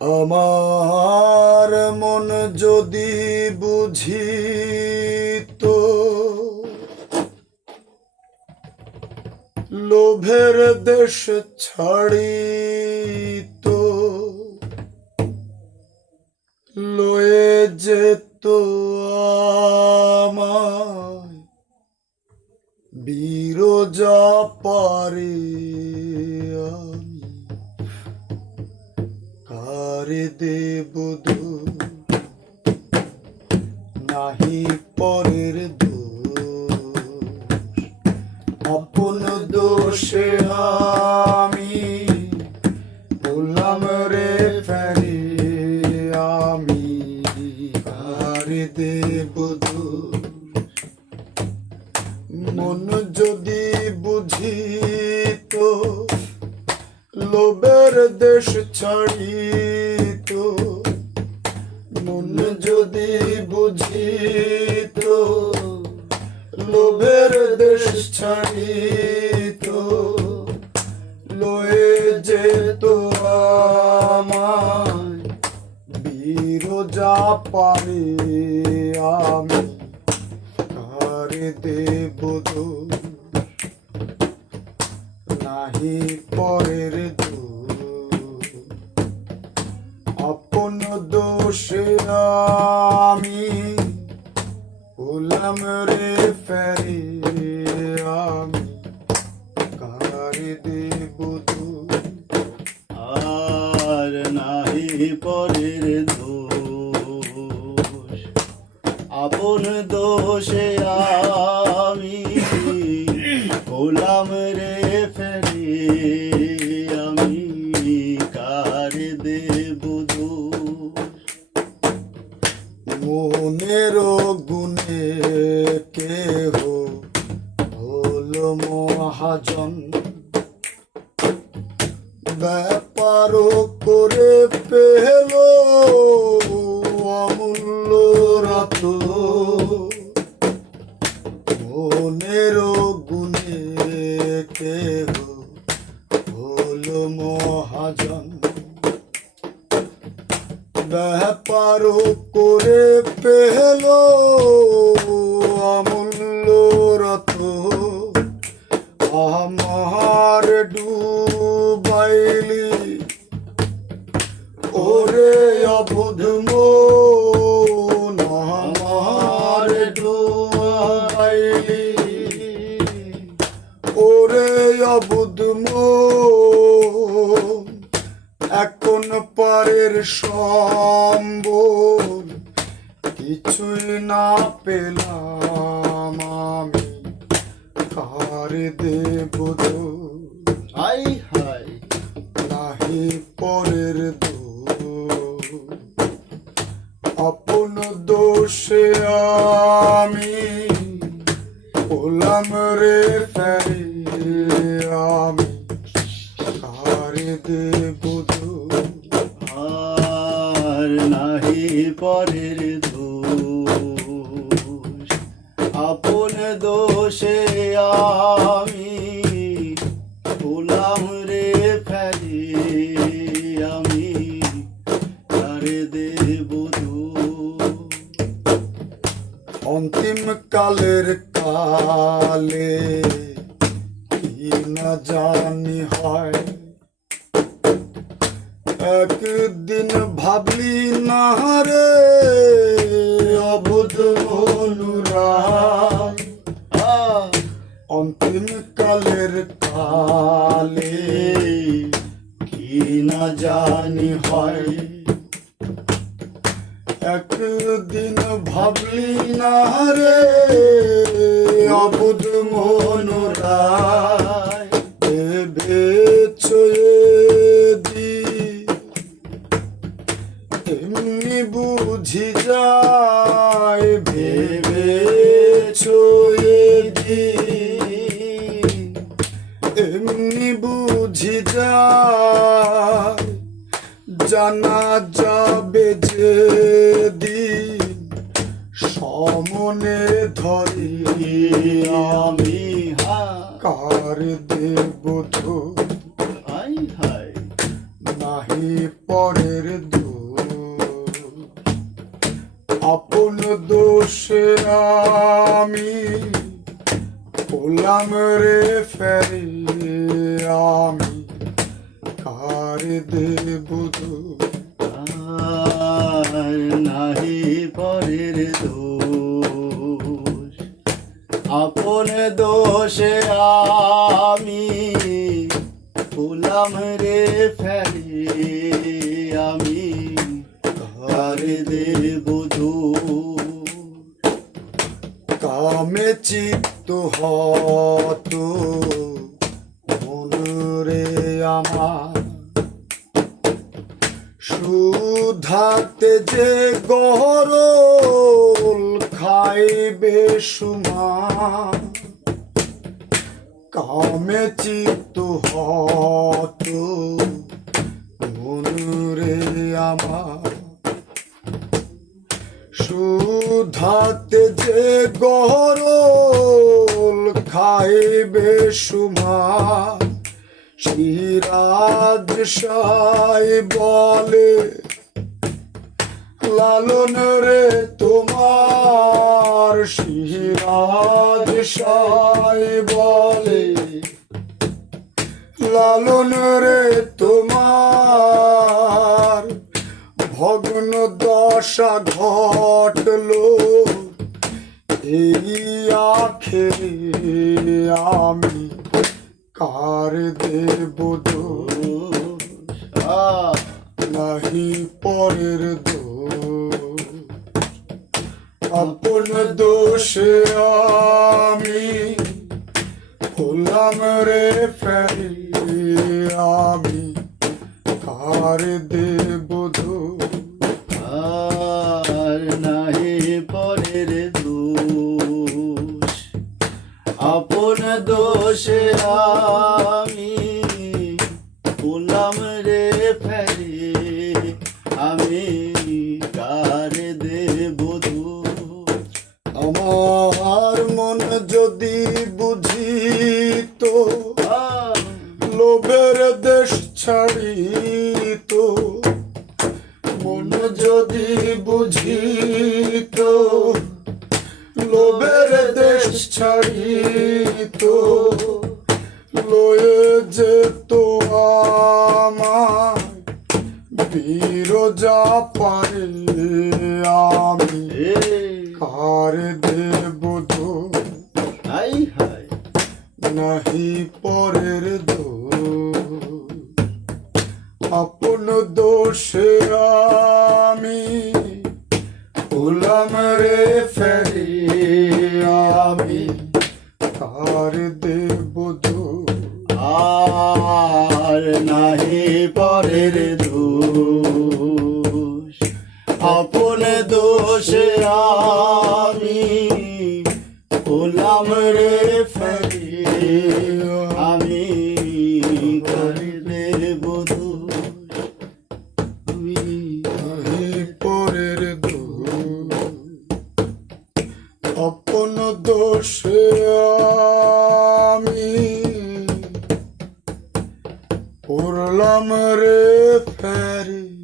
আমার মন যদি বুঝি তো লোভের দেশ ছাড়ি কারে দেব? নাহি পরের দোষ দোষে আমি বললাম রে ফেরি আমি কারে দেব? মন যদি বুঝিত লোভের দেশ ছাড়িত মন যদি বুঝিত লোভের দেশ ছাড়িত লয়ে যেত আমায় বিরজা পারে আমি। কারে দেব নাহি পরের গোলাম রে ফেরি, আমি কার দেব মনের গুণে কেহ হল মহাজন। ব্যাপার করে পেল অমূল্য রত। মনের কেহ হল মহাজন। ব্যাপার করে পেল অমূল্য রত আমার ডুবাইলি। ওরে অবুধ কিছুই না পেলাম আমি কার দেব দোষ? হাই, নাহি পরের দোষ। আপন দোষে আমি ওলাম রে ফেরি আমি কারে দেব? আর নাহি পরের আপন দোষে আমি গোলাম রে ফেলি আমি, তারে দেব অন্তিম কালের কালে কি না জানি হয়। একদিন ভাবলি না রে, অবুধ অনুরাগ অন্তিম কালের কালে কি না জানি হয়। একদিন ভাবলি না রে, অবুধ এমনি বুঝি যায় জানা যাবে যে দিন সমনে ধরি আমি কার দেব নাহি পরের আপন দোষে আমি হলাম রে ফেরে আমি কার দেব আর নাহি পরের দোষ। আপন দোষে আমি ফুলাম রে ফেলে আমি। কার দেব কামে চিত্ত হত। সুধাতে যে গরল খাইবে সুমা কামে চিত্ত হত মনরে আমার। সুধাতে যে গরল খাইবে সুমা সিরাজ সাই বলে লালন রে তোমার সিরাজ সাই বলে। লালন রে তোমার ভগ্ন দশা ঘটলো। এই আখে আমি কার দেব নাহি পরের দোষে আমি, হলাম রে ফেরি আমি। কার দেব আর নাহি পরের দোষ? আপন দোষে আমি ফুলাম রে ফেরে আমি। ছাড়িত লয়ে যেত আমায়। বিরজা পারে আমি কার দেব দোষ? হাই আমি পড়লাম রে ফেরি